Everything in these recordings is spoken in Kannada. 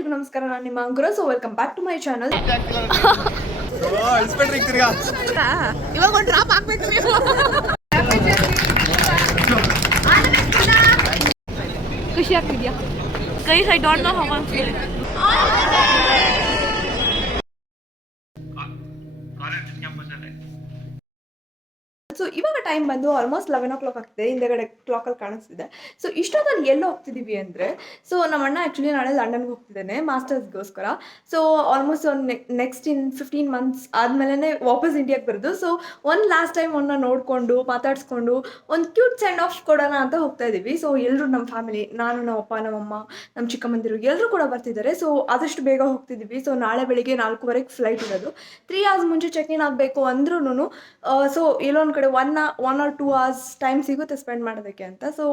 ಎಲ್ರಿಗೂ ನಮಸ್ಕಾರ, ನಾನು ನಿಮ್ಮ Ankura. So welcome back to my channel. ಇವಾಗ ಒಂದು ಡ್ರಾಪ್ ಹಾಕ್ಬೇಕು ನೀವು. ಖುಷಿ ಆಗ್ತಿದ್ಯಾ? Guys, I don't know how I'm feeling. So ಇವಾಗ ಟೈಮ್ ಬಂದು ಆಲ್ಮೋಸ್ಟ್ 11 o'clock ಆಗ್ತಿದೆ. ಹಿಂದೆಗಡೆ ಕ್ಲಾಕಲ್ಲಿ ಕಾಣಿಸ್ತಿದೆ. ಸೊ ಇಷ್ಟೊತ್ತಲ್ಲಿ ಎಲ್ಲಿ ಹೋಗ್ತಿದ್ದೀವಿ ಅಂದರೆ, ಸೊ ನಮ್ಮ ಅಣ್ಣ ಆ್ಯಕ್ಚುಲಿ ನಾಳೆ ಲಂಡನ್ಗೆ ಹೋಗ್ತಿದ್ದಾನೆ ಮಾಸ್ಟರ್ಸ್ಗೋಸ್ಕರ. ಸೊ ಆಲ್ಮೋಸ್ಟ್ ಒಂದು ನೆಕ್ಸ್ಟ್ ಇನ್ 15 months ಆದಮೇಲೆ ವಾಪಸ್ ಇಂಡಿಯಾಗೆ ಬರೋದು. ಸೊ ಒಂದು ಲಾಸ್ಟ್ ಟೈಮ್ ಅವನ್ನ ನೋಡಿಕೊಂಡು ಮಾತಾಡಿಸ್ಕೊಂಡು ಒಂದು ಕ್ಯೂಟ್ ಸೆಂಡ್ ಆಫ್ ಕೊಡೋಣ ಅಂತ ಹೋಗ್ತಾ ಇದ್ದೀವಿ. ಸೊ ಎಲ್ಲರೂ ನಮ್ಮ ಫ್ಯಾಮಿಲಿ, ನಾನು, ನಮ್ಮಪ್ಪ, ನಮ್ಮಮ್ಮ, ನಮ್ಮ ಚಿಕ್ಕಮ್ಮಂದಿರು ಎಲ್ಲರೂ ಕೂಡ ಬರ್ತಿದ್ದಾರೆ. ಸೊ ಆದಷ್ಟು ಬೇಗ ಹೋಗ್ತಿದ್ದೀವಿ. ಸೊ ನಾಳೆ ಬೆಳಿಗ್ಗೆ 4:15 ಫ್ಲೈಟ್ ಇರೋದು. 3 hours ಮುಂಚೆ ಚೆಕ್ ಇನ್ ಆಗಬೇಕು ಅಂದ್ರೂ ಸೊ ಇಲ್ಲೊಂದು ಕಡೆ 1 or 2 hours ಟೈಮ್ ಸಿಗುತ್ತೆ ಸ್ಪೆಂಡ್ ಮಾಡೋದಕ್ಕೆ ಅಂತ. ಸೊ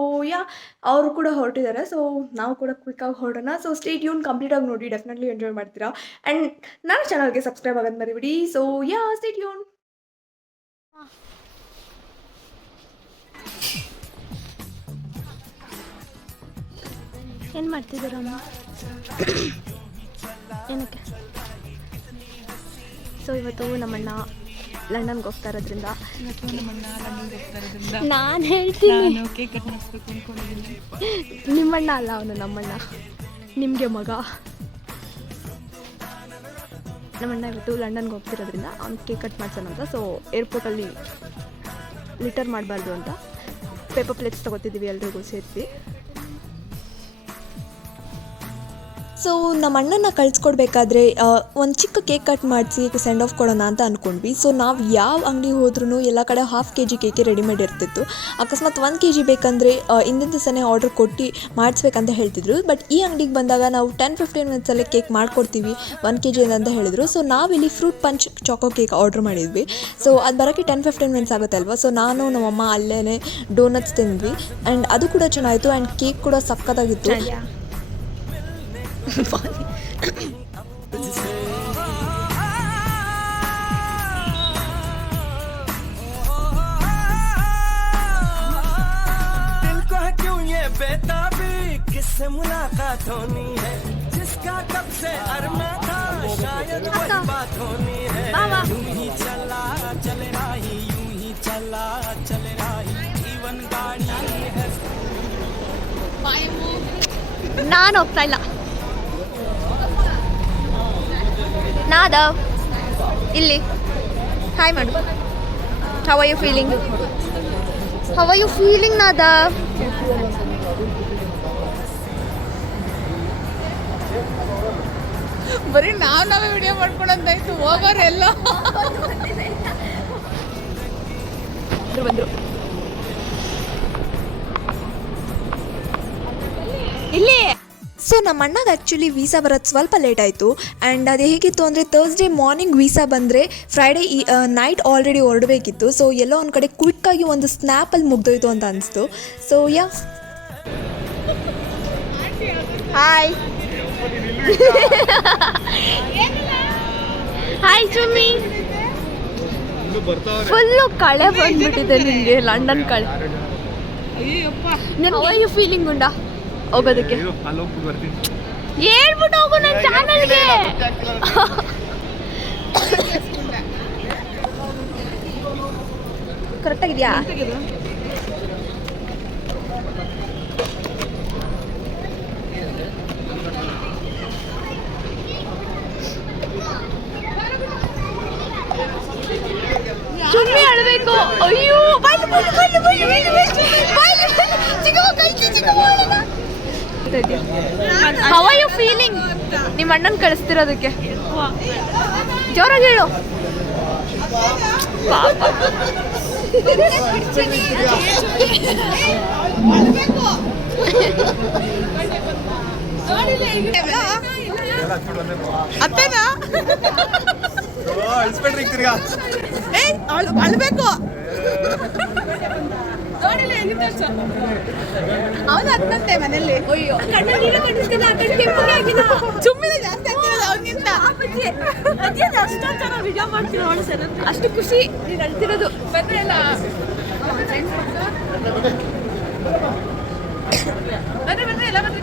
ಅವರು ಕೂಡ ಹೊರಟಿದ್ದಾರೆ. ಸೊ ನಾವು ಕೂಡ ಕ್ವಿಕ್ಕಾಗಿ ಹೊರಡೋಣ. ಸೊ ಸ್ಟೇ ಟ್ಯೂನ್, ಕಂಪ್ಲೀಟಾಗಿ ನೋಡಿ, ಡೆಫಿನೆಟ್ಲಿ ಎಂಜಾಯ್ ಮಾಡ್ತೀರಾ. ಆ್ಯಂಡ್ ನನ್ನ ಚಾನಲ್ಗೆ ಸಬ್ಸ್ಕ್ರೈಬ್ ಆಗೋದು ಮರಿಬಿಡಿ. So stay tune. ಏನು ಮಾಡ್ತಿದ್ದೀರಮ್ಮ? ಏನಕ್ಕೆ? ಸೊ ಇವತ್ತು ನಮ್ಮಣ್ಣ ಲಂಡನ್ಗೆ ಹೋಗ್ತಾ ಇರೋದ್ರಿಂದ ನಾನು ಹೇಳ್ತೀನಿ, ನಿಮ್ಮಣ್ಣ ಅಲ್ಲ ಅವನು, ನಮ್ಮಣ್ಣ, ನಿಮಗೆ ಮಗ. ನಮ್ಮಣ್ಣ ಇವತ್ತು ಲಂಡನ್ಗೆ ಹೋಗ್ತಿರೋದ್ರಿಂದ ಅವ್ನು ಕೇಕ್ ಕಟ್ ಮಾಡ್ಸೋಣ ಅಂತ. ಸೊ ಏರ್ಪೋರ್ಟಲ್ಲಿ ಲಿಟರ್ ಮಾಡಬಾರ್ದು ಅಂತ ಪೇಪರ್ ಪ್ಲೇಟ್ಸ್ ತೊಗೋತಿದ್ದೀವಿ ಎಲ್ರಿಗೂ ಸೇರಿಸಿ. ಸೊ ನಮ್ಮ ಅಣ್ಣನ ಕಳಿಸ್ಕೊಡ್ಬೇಕಾದ್ರೆ ಒಂದು ಚಿಕ್ಕ ಕೇಕ್ ಕಟ್ ಮಾಡಿಸಿ ಸೆಂಡ್ ಆಫ್ ಕೊಡೋಣ ಅಂತ ಅಂದ್ಕೊಂಡ್ವಿ. ಸೊ ನಾವು ಯಾವ ಅಂಗಡಿ ಹೋದ್ರೂ ಎಲ್ಲ ಕಡೆ 1/2 kg ಕೇಕೆ ರೆಡಿಮೇಡ್ ಇರ್ತಿತ್ತು. ಅಕಸ್ಮಾತ್ 1 kg ಬೇಕಂದರೆ ಹಿಂದಿನ ದಿವಸನೇ ಆರ್ಡ್ರ್ ಕೊಟ್ಟು ಮಾಡಿಸ್ಬೇಕಂತ ಹೇಳ್ತಿದ್ರು. ಬಟ್ ಈ ಅಂಗಡಿಗೆ ಬಂದಾಗ ನಾವು 10-15 minutesಲ್ಲೇ ಕೇಕ್ ಮಾಡಿಕೊಡ್ತೀವಿ 1 kg ಅಂತ ಹೇಳಿದರು. ಸೊ ನಾವಿಲ್ಲಿ fruit punch Chacko cake order ಮಾಡಿದ್ವಿ. ಸೊ ಅದು ಬರೋಕ್ಕೆ 10-15 minutes ಆಗುತ್ತೆ ಅಲ್ವಾ. ಸೊ ನಾನು ನಮ್ಮಮ್ಮ ಅಲ್ಲೇ ಡೋನಟ್ಸ್ ತಿಂದ್ವಿ. ಆ್ಯಂಡ್ ಅದು ಕೂಡ ಚೆನ್ನಾಯಿತು. ಆ್ಯಂಡ್ ಕೇಕ್ ಕೂಡ ಸಕ್ಕತ್ತಾಗಿತ್ತು. बेताबी किससे मुलाकात होनी है, जिसका कब से अरमा था शायद वही बात होनी है. यूं ही चला चल रही, यूं ही चला चल रही जीवन गाड़ी है. ನಾನು ಹೋಗ್ತಾ ಇಲ್ಲ. ನಾದವ್ ಇಲ್ಲಿ ಹಾಯ್ ಮಾಡು. How are you feeling? How are you feeling Nadav? ಬರೀ ನಾವೇ ವಿಡಿಯೋ ಮಾಡ್ಕೊಳಂತಾಯ್ತು. ಹೋಗೋರೆಲ್ಲ ಬಂದರು ಇಲ್ಲಿ. ಸೊ ನಮ್ಮ ಅಣ್ಣಗೆ ಆ್ಯಕ್ಚುಲಿ ವೀಸಾ ಬರೋದು ಸ್ವಲ್ಪ ಲೇಟ್ ಆಯಿತು. ಆ್ಯಂಡ್ ಅದು ಹೇಗಿತ್ತು ಅಂದರೆ ಥರ್ಸ್ಡೇ ಮಾರ್ನಿಂಗ್ ವೀಸಾ ಬಂದರೆ ಫ್ರೈಡೇ ನೈಟ್ ಆಲ್ರೆಡಿ ಹೊರಡಬೇಕಿತ್ತು. ಸೊ ಎಲ್ಲೋ ಒಂದು ಕಡೆ ಕ್ವಿಕ್ಕಾಗಿ ಒಂದು ಸ್ನ್ಯಾಪಲ್ಲಿ ಮುಗ್ದೋಯ್ತು ಅಂತ ಅನಿಸ್ತು. ಸೊ ಹಾಯ್ ಹಾಯ್ ಚುಮ್ಮಿ. ಫುಲ್ಲು ಕಳೆ ಬಂದ್ಬಿಟ್ಟಿದೆ ನಿಮಗೆ, ಲಂಡನ್ ಕಳೆ. ಹೌ ಆರ್ ಯು ಫೀಲಿಂಗ್ ಗುಂಡ ಹೋಗೋದಕ್ಕೆ? ಹೇಳ್ಬಿಟ್ಟು ಹೋಗು ನನ್ನ ಚಾನಲ್ಗೆ. ಕರೆಕ್ಟಾಗಿದೆಯಾ? ಚುಮ್ಮಿ ಅಳಬೇಕು. ಅಯ್ಯೋ ಹೌ ಆರ್ ಯು ಫೀಲಿಂಗ್? ನಿಮ್ಮ ಅಣ್ಣನ ಕಳಿಸ್ತಿರೋದಕ್ಕೆ ಜೋರಾಗಿ ಹೇಳು. ಅತ್ತೇನಾ ಅಳ್ಬೇಕು. ಅವನು ಹತ್ತಂತೆ ಮನೇಲಿ. ಚುಮ್ಮಿನ ಜಾಸ್ತಿ ಆಗ್ತಿರೋದು ಅವನಿಗಿಂತ. ಅಷ್ಟು ಖುಷಿ ನೀನು ಅಳ್ತಿರೋದು. ಬಂದ್ರೆ ಎಲ್ಲ ಬನ್ರಿ ಎಲ್ಲ ಬನ್ರಿ.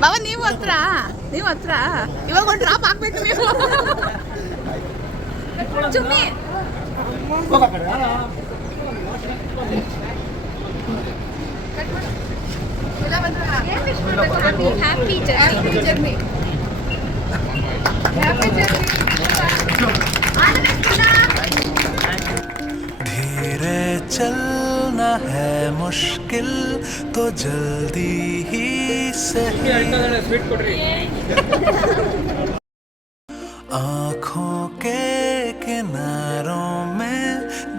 ಬಾವ ನೀವು ಹತ್ರ ಇವಾಗ ಒಂದು ಡ್ರಾಪ್ ಹಾಕ್ಬೇಕು ನೀವು. ಚುಮ್ಮಿ ಹ್ಯಾಪಿ ಜರ್ನಿ. धीरे चलना है मुश्किल तो जल्दी ही सही आँखों के किनारों में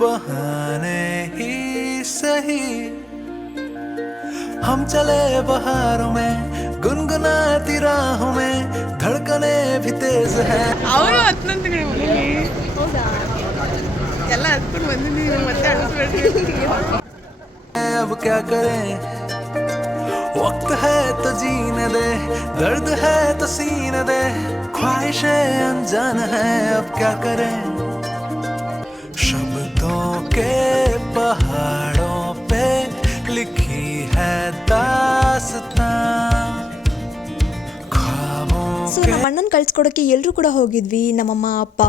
बहाने ही सही हम चले बहारों में गुनगुनाती राहों में धड़कने भी तेज है ಅವರು ಹತ್ತಂತ ಎಲ್ಲ ಹತ್ಕೊಂಡು ಬಂದಿದ್ದೀವಿ ಮತ್ತೆ ಅಳಿಸ್ಬೇಡ್ರಿ. अब क्या करें वक्त है तो जीने दे दर्द है तो सीने दे ख्वाहिशें अनजान है अब क्या करें शब्दों के पहाड़ों पे लिखी है दास्तां ಸೊ ನಮ್ಮ ಅಣ್ಣನ ಕಳ್ಸ್ಕೊಡೋಕ್ಕೆ ಎಲ್ಲರೂ ಕೂಡ ಹೋಗಿದ್ವಿ. ನಮ್ಮಮ್ಮ ಅಪ್ಪ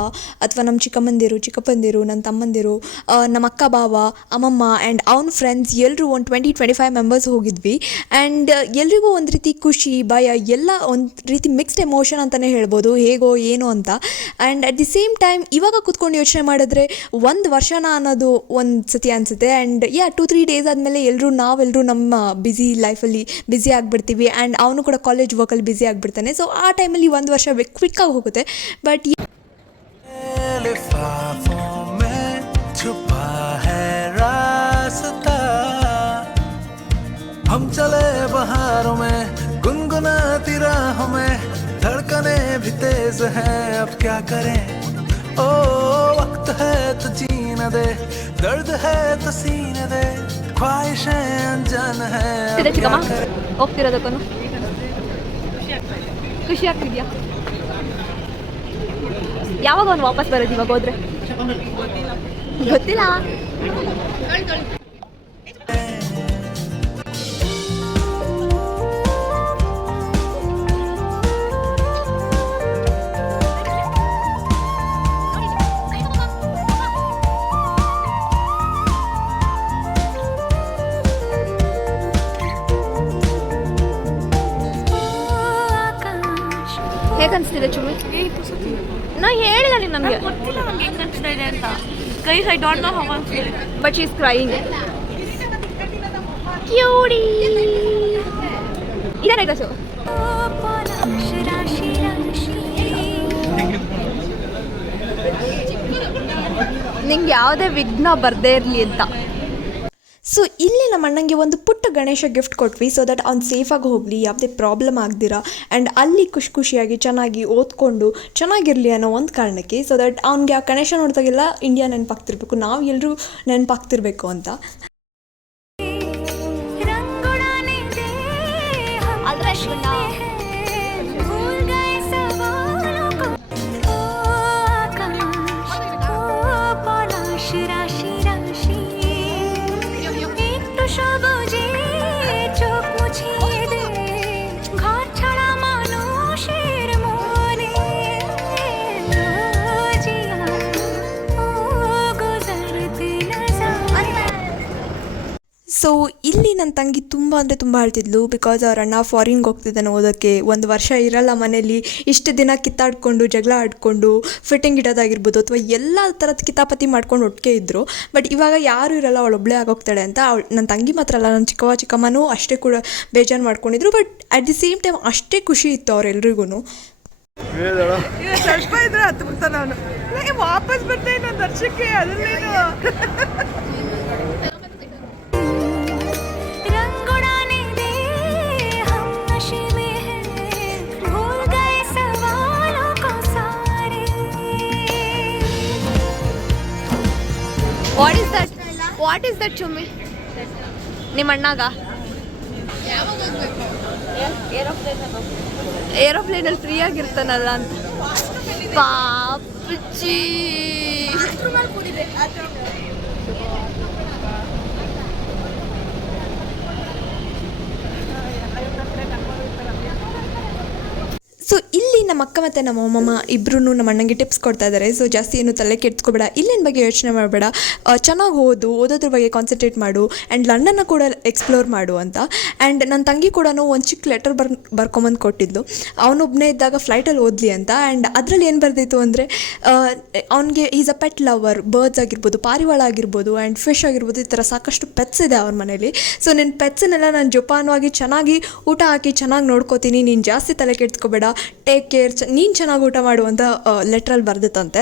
ಅಥವಾ ನಮ್ಮ ಚಿಕ್ಕಪ್ಪಂದಿರು ನನ್ನ ತಮ್ಮಂದಿರು ನಮ್ಮ ಅಕ್ಕ ಬಾವ ಅಮ್ಮಮ್ಮ ಆ್ಯಂಡ್ ಅವ್ನ ಫ್ರೆಂಡ್ಸ್ ಎಲ್ಲರೂ ಒಂದು 20-25 ಮೆಂಬರ್ಸ್ ಹೋಗಿದ್ವಿ. ಆ್ಯಂಡ್ ಎಲ್ರಿಗೂ ಒಂದು ರೀತಿ ಖುಷಿ ಭಯ ಎಲ್ಲ ಒಂದು ರೀತಿ ಮಿಕ್ಸ್ಡ್ ಎಮೋಷನ್ ಅಂತಲೇ ಹೇಳ್ಬೋದು, ಹೇಗೋ ಏನೋ ಅಂತ. And at the same time ಇವಾಗ ಕೂತ್ಕೊಂಡು ಯೋಚನೆ ಮಾಡಿದ್ರೆ ಒಂದು ವರ್ಷನ ಅನ್ನೋದು ಒಂದು ಸತಿ ಅನಿಸುತ್ತೆ. ಆ್ಯಂಡ್ 2-3 ಡೇಸ್ ಆದಮೇಲೆ ನಾವೆಲ್ಲರೂ ನಮ್ಮ ಬ್ಯುಸಿ ಲೈಫಲ್ಲಿ ಬ್ಯುಸಿ ಆಗಿಬಿಡ್ತೀವಿ. ಆ್ಯಂಡ್ ಅವನು ಕೂಡ ಕಾಲೇಜ್ ವರ್ಕಲ್ಲಿ ಬ್ಯುಸಿ ಆಗಿಬಿಡ್ತಾನೆ. ಸೊ ಆ ಟೈಮಲ್ಲಿ ಒಂದು ವರ್ಷ ಕ್ವಿಕ್ಕಾಗಿ ಹೋಗುತ್ತೆ. ಬಟ್ लिफाफों में छुपा है रास्ता हम चले बहारों में गुनगुनाती राहों में धड़कने भी तेज है अब क्या करें ओ वक्त है तो जीने दे दर्द है तो सीने दे ख्वाहिशें अनजान है अब क्या ಚಿಕ್ಕಮ್ಮ करें ಹೋಗ್ತಿರೋದಕ್ಕೂ ಖುಷಿ ಆಗ್ತಿದ್ಯಾ? ಯಾವಾಗ ಅವ್ನು ವಾಪಸ್ ಬರೋದು ಇವಾಗ ಹೋದ್ರೆ? ಗೊತ್ತಿಲ್ಲ. ಹೇಗೆ ಅನಿಸ್ತಿದೆ ಚುಮ್ಮಿ? ನಾ ಹೇಳಿಲ್ಲ ನೀನು ನನಗೆ. ಗೊತ್ತಿಲ್ಲ ನಮ್ಗೆ ಹೆಂಗ್ ಅನ್ಸ್ತಾ ಇದೆ ಅಂತ. Guys I don't know how I feel. But she is crying. ಕ್ಯೂಡಿ ಇದೇನಾಯ್ತಾ ಶೋ? ನಿಂಗೆ ಯಾವುದೇ ವಿಘ್ನ ಬರದೇ ಇರಲಿ ಅಂತ. ಸೊ ಇಲ್ಲಿ ನಮ್ಮ ಅಣ್ಣಂಗೆ ಒಂದು ಪುಟ್ಟ ಗಣೇಶ ಗಿಫ್ಟ್ ಕೊಟ್ವಿ, ಸೊ ದಟ್ ಅವ್ನು ಸೇಫಾಗಿ ಹೋಗಲಿ, ಯಾವುದೇ ಪ್ರಾಬ್ಲಮ್ ಆಗ್ದಿರ ಆ್ಯಂಡ್ ಅಲ್ಲಿ ಖುಷಿಯಾಗಿ ಚೆನ್ನಾಗಿ ಓದ್ಕೊಂಡು ಚೆನ್ನಾಗಿರಲಿ ಅನ್ನೋ ಒಂದು ಕಾರಣಕ್ಕೆ. ಸೊ ದಟ್ ಅವ್ನಿಗೆ ಆ ಗಣೇಶ ನೋಡಿದಾಗೆಲ್ಲ ಇಂಡಿಯಾ ನೆನಪಾಗ್ತಿರ್ಬೇಕು, ನಾವು ಎಲ್ಲರೂ ನೆನಪಾಗ್ತಿರ್ಬೇಕು ಅಂತ. ಸೊ ಇಲ್ಲಿ ನನ್ನ ತಂಗಿ ತುಂಬ ಅಂದರೆ ತುಂಬ ಹೇಳ್ತಿದ್ಲು, ಬಿಕಾಸ್ ಅವ್ರ ಅಣ್ಣ ಫಾರಿನ್ಗೆ ಹೋಗ್ತಿದ್ದಾನೆ ಓದೋಕ್ಕೆ, ಒಂದು ವರ್ಷ ಇರಲ್ಲ ಮನೇಲಿ, ಇಷ್ಟು ದಿನ ಕಿತ್ತಾಡ್ಕೊಂಡು ಜಗಳ ಆಡ್ಕೊಂಡು ಫಿಟ್ಟಿಂಗ್ ಇಡೋದಾಗಿರ್ಬೋದು ಅಥವಾ ಎಲ್ಲ ಥರದ ಕಿತಾಪತಿ ಮಾಡ್ಕೊಂಡು ಒಟ್ಟಿಗೆ ಇದ್ದರು. ಬಟ್ ಇವಾಗ ಯಾರೂ ಇರಲ್ಲ, ಅವಳೊಬ್ಬಳೇ ಆಗೋಗ್ತಾಳೆ ಅಂತ. ನನ್ನ ತಂಗಿ ಮಾತ್ರ ಅಲ್ಲ, ನನ್ನ ಚಿಕ್ಕಮ್ಮನೂ ಅಷ್ಟೇ ಕೂಡ ಬೇಜಾರು ಮಾಡ್ಕೊಂಡಿದ್ರು. But at the same time ಅಷ್ಟೇ ಖುಷಿ ಇತ್ತು ಅವರೆಲ್ರಿಗೂ. ಸ್ವಲ್ಪ ಇದ್ರೆ ಹತ್ತು ಬಿಡ್ತಾನೆ ಅವನು. ವಾಪಸ್ ಬರ್ತಾ ಇನ್ನೊಂದು ವರ್ಷಕ್ಕೆ ಅದನ್ನೇನು ವಾಟ್ ಈಸ್ ದಟ್ ಚುಮ್ಮಿ? ನಿಮ್ಮ ಅಣ್ಣಾಗ ಯಾವಾಗ ಹೋಗ್ಬೇಕು? ಏರೋಪ್ಲೇನಲ್ಲಿ ಫ್ರೀ ಆಗಿರ್ತಾನಲ್ಲ ಅಂತ. ಪಾಪಚ್ಚಿ. ಸೊ ಇಲ್ಲಿ ನಮ್ಮ ಅಕ್ಕ ಮತ್ತು ನಮ್ಮ ಅಮ್ಮಮ್ಮ ಇಬ್ಬರೂ ನಮ್ಮ ಅಣ್ಣಂಗೆ ಟಿಪ್ಸ್ ಕೊಡ್ತಾ ಇದ್ದಾರೆ. ಸೊ ಜಾಸ್ತಿ ಏನು ತಲೆ ಕೆಡ್ಸ್ಕೊಬೇಡ, ಇಲ್ಲಿನ ಬಗ್ಗೆ ಯೋಚನೆ ಮಾಡಬೇಡ, ಚೆನ್ನಾಗಿ ಓದೋದ್ರ ಬಗ್ಗೆ ಕಾನ್ಸಂಟ್ರೇಟ್ ಮಾಡು, ಆ್ಯಂಡ್ ಲಂಡನ್ನ ಕೂಡ ಎಕ್ಸ್ಪ್ಲೋರ್ ಮಾಡು ಅಂತ. ಆ್ಯಂಡ್ ನನ್ನ ತಂಗಿ ಕೂಡ ಒಂದು ಚಿಕ್ಕ ಲೆಟರ್ ಬರ್ಕೊಂಬಂದು ಕೊಟ್ಟಿದ್ದು, ಅವನೊಬ್ಬನೇ ಇದ್ದಾಗ ಫ್ಲೈಟಲ್ಲಿ ಓದಲಿ ಅಂತ. ಆ್ಯಂಡ್ ಅದರಲ್ಲಿ ಏನು ಬರೆದಿತ್ತು ಅಂದರೆ ಅವನಿಗೆ is a pet lover, birds ಆಗಿರ್ಬೋದು, ಪಾರಿವಾಳ ಆಗಿರ್ಬೋದು, ಆ್ಯಂಡ್ ಫಿಶ್ ಆಗಿರ್ಬೋದು, ಈ ಥರ ಸಾಕಷ್ಟು ಪೆಟ್ಸ್ ಇದೆ ಅವ್ರ ಮನೇಲಿ. ಸೊ ನಿನ್ನ ಪೆಟ್ಸನ್ನೆಲ್ಲ ನಾನು ಜೋಪಾನವಾಗಿ ಚೆನ್ನಾಗಿ ಊಟ ಹಾಕಿ ಚೆನ್ನಾಗಿ ನೋಡ್ಕೋತೀನಿ, ನೀನು ಜಾಸ್ತಿ ತಲೆ ಕೆಡ್ಸ್ಕೊಬೇಡ, ಟೇಕ್ ಕೇರ್, ನೀನು ಚೆನ್ನಾಗಿ ಊಟ ಮಾಡು ಅಂತ ಲೆಟ್ರಲ್ಲಿ ಬರ್ದಿತ್ತಂತೆ.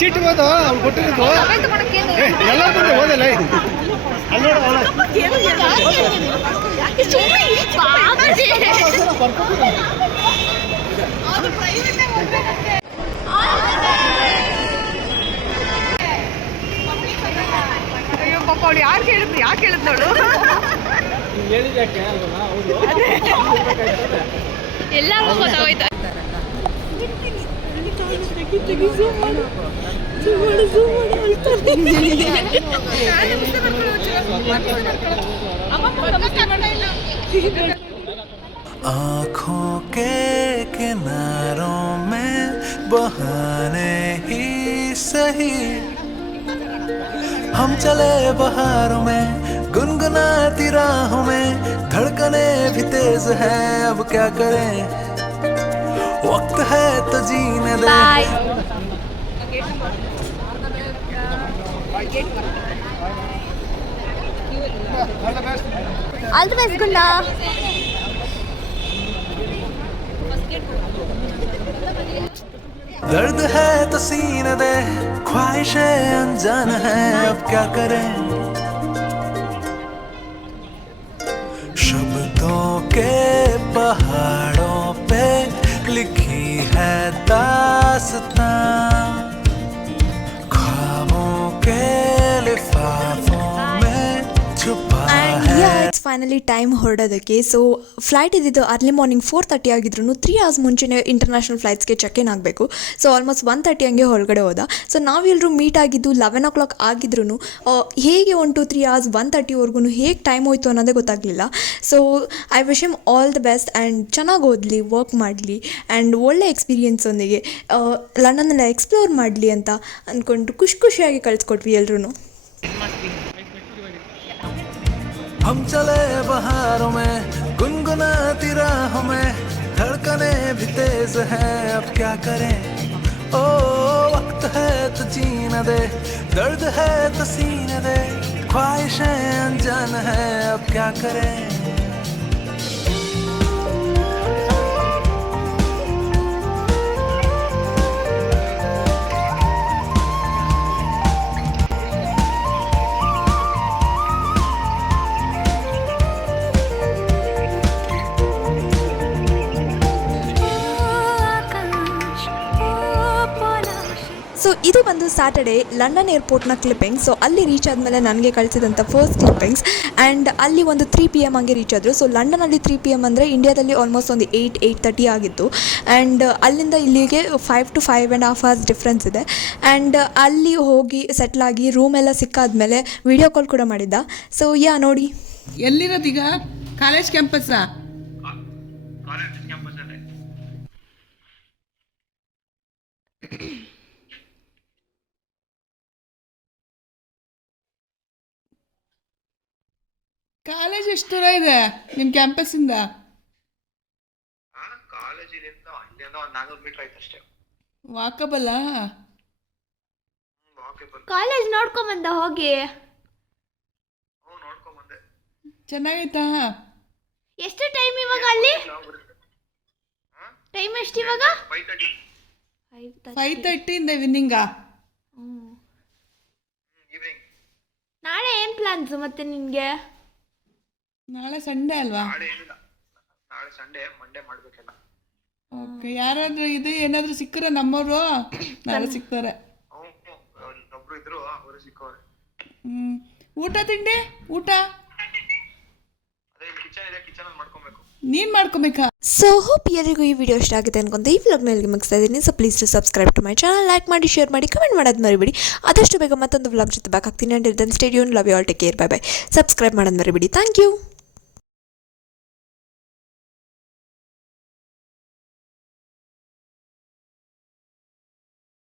ಚೀಟಿ ಓದು ಅವ್ರು ಕೊಟ್ಟಿದ್ದು ಎಲ್ಲ ಬಂದು ಓದಲ್ಲ ಅಯ್ಯೋ ಪಾಪ ಅವಳು ಯಾಕೆ ಹೇಳಿದ್ ನೋಡು. ಎಲ್ಲಾರ್ಗೂ ಗೊತ್ತಾಗೋಯ್ತು. आँखों के किनारों में बहाने ही सही हम चले बहारों में, गुनगुनाती राहों में, धड़कने भी तेज है, अब क्या करें, वक्त है तो जीने दे. ಆಲ್ ದಿ ಬೆಸ್ಟ್ ಗುಂಡ. दर्द है तो सीने दे, ख्वाहिशें अनजान है, अब क्या करें, शब्दों के पहाड़ों पे लिखी है दास्तां, ख्वाबों के लिफाफों में छुपा है. ಇಟ್ಸ್ ಫೈನಲಿ ಟೈಮ್ ಹೊರಡೋದಕ್ಕೆ. ಸೊ ಫ್ಲೈಟ್ ಇದ್ದಿದ್ದು ಅರ್ಲಿ ಮಾರ್ನಿಂಗ್ 4:30 ಆಗಿದ್ರು 3 hours ಮುಂಚೆನೇ ಇಂಟರ್ನ್ಯಾಷನಲ್ ಫ್ಲೈಟ್ಸ್ಗೆ ಚೆಕ್ ಇನ್ ಆಗಬೇಕು. ಸೊ ಆಲ್ಮೋಸ್ಟ್ 1:30 ಹಂಗೆ ಹೊರಗಡೆ ಹೋದ. ಸೊ ನಾವೆಲ್ಲರೂ ಮೀಟ್ ಆಗಿದ್ದು 11 o'clock ಆಗಿದ್ರು ಹೇಗೆ 1 to 3 hours 1:30ವರೆಗೂ ಹೇಗೆ ಟೈಮ್ ಹೋಯ್ತು ಅನ್ನೋದೇ ಗೊತ್ತಾಗಲಿಲ್ಲ. So I wish him all the best, and ಚೆನ್ನಾಗಿ ಓದಲಿ, ವರ್ಕ್ ಮಾಡಲಿ, ಆ್ಯಂಡ್ ಒಳ್ಳೆ ಎಕ್ಸ್ಪೀರಿಯನ್ಸೊಂದಿಗೆ ಲಂಡನ್ನೆಲ್ಲ ಎಕ್ಸ್ಪ್ಲೋರ್ ಮಾಡಲಿ ಅಂತ ಅಂದ್ಕೊಂಡು ಖುಷಿಯಾಗಿ ಕಳಿಸ್ಕೊಟ್ವಿ ಎಲ್ರೂ. हम चले बहारों में, गुनगुनाती राहों में, धड़कने भी तेज है, अब क्या करें, ओ वक्त है तो जीने दे, दर्द है तो सीने दे, ख्वाहिशें अनजान है, अब क्या करें. ಸೊ ಇದು ಬಂದು ಸ್ಯಾಟರ್ಡೇ ಲಂಡನ್ ಏರ್ಪೋರ್ಟ್ನ ಕ್ಲಿಪ್ಪಿಂಗ್ಸ್. ಸೊ ಅಲ್ಲಿ ರೀಚ್ ಆದಮೇಲೆ ನನಗೆ ಕಳಿಸಿದಂಥ ಫಸ್ಟ್ ಕ್ಲಿಪ್ಪಿಂಗ್ಸ್. ಆ್ಯಂಡ್ ಅಲ್ಲಿ ಒಂದು 3 PM ಹಂಗೆ ರೀಚ್ ಆದರು. ಸೊ ಲಂಡನಲ್ಲಿ 3 PM ಅಂದರೆ ಇಂಡಿಯಾದಲ್ಲಿ ಆಲ್ಮೋಸ್ಟ್ ಒಂದು 8-8:30 ಆಗಿತ್ತು. ಆ್ಯಂಡ್ ಅಲ್ಲಿಂದ ಇಲ್ಲಿಗೆ 5 to 5.5 hours ಡಿಫ್ರೆನ್ಸ್ ಇದೆ. ಆ್ಯಂಡ್ ಅಲ್ಲಿ ಹೋಗಿ ಸೆಟ್ಲಾಗಿ ರೂಮೆಲ್ಲ ಸಿಕ್ಕಾದ್ಮೇಲೆ ವಿಡಿಯೋ ಕಾಲ್ ಕೂಡ ಮಾಡಿದ್ದ. ಸೊ ನೋಡಿ ಎಲ್ಲಿರೋದೀಗ? ಕಾಲೇಜ್ ಕ್ಯಾಂಪಸ್ಸಾ? ಕಾಲೇಜ್ ಎಷ್ಟು ದೂರ ಇದೆ ನಿಮ್ಮ ಕ್ಯಾಂಪಸ್ಸಿಂದ? ಕಾಲೇಜಿನಿಂದ ಅಲ್ಲಿಂದ ಒಂದು 400 ಮೀಟರ್ ಆಯ್ತು ಅಷ್ಟೇ. ವಾಕಬಲ್ಲ? ಕಾಲೇಜ್ ನೋಡ್ಕೊಂಬಂದ ಹೋಗಿ. ನೋಡ್ಕೊಂಬಂದೆ. ಚೆನ್ನಾಗೈತಾ? ಎಷ್ಟು ಟೈಮ್ ಇವಾಗ ಅಲ್ಲಿ? ಟೈಮ್ ಎಷ್ಟು ಇವಾಗ? 5:30. 5:30 ಇಂದ ಈವ್ನಿಂಗಾ? ಈವ್ನಿಂಗ್ ನಾಳೆ ಏನು ಪ್ಲ್ಯಾನ್ಸು ಮತ್ತೆ ನಿನಗೆ? ನಾಳೆ ಸಂಡೇ ಅಲ್ವಾ? ನಾಳೆ ಏನಿಲ್ಲ, ನಾಳೆ ಸಂಡೇ, ಮಂಡೇ ಮಾಡ್ಬೇಕೆಲ್ಲ. ಓಕೆ, ಯಾರಾದ್ರೂ ಇದು ಏನಾದರೂ ಸಿಕ್ಕರೆ ನಮ್ಮವರು ನಾಳೆ ಸಿಗ್ತಾರೆ. ಒಬ್ರು ಇದ್ರು, ಅವರು ಸಿಕ್ಕವ್ರೆ. ಊಟ ತಿಂಡಿ ಊಟ ಅದೇ ಕಿಚನ್ ಇದೆ, ಕಿಚನ್ ಅಲ್ಲಿ ಮಾಡ್ಕೊಬೇಕು. ನೀನು ಮಾಡ್ಕೊಬೇಕಾ? ಸೊ ಹೋಪ್ ಎಲ್ಲರಿಗೂ ಈ ವಿಡಿಯೋ ಇಷ್ಟ ಆಗಿದೆ ಅನ್ಕೊಂತ ಈ ವ್ಲಾಗ್ನ ಎಲ್ಲಿಗೆ ಮುಗಿಸ್ತಾ ಇದ್ದೀನಿ. So please to subscribe to my channel, like ಮಾಡಿ, ಶೇರ್ ಮಾಡಿ, ಕಮೆಂಟ್ ಮಾಡೋದು ಮರಿಬೇಡಿ. ಆದಷ್ಟು ಬೇಗ ಮತ್ತೊಂದು ವ್ಲಾಗ್ ಜೊತೆ ಬ್ಯಾಕ್ ಆಗ್ತೀನಿ. And then stay tune, love you all, take care, bye bye. Subscribe ಮಾಡೋದು ಮರಿಬೇಡಿ. Thank you.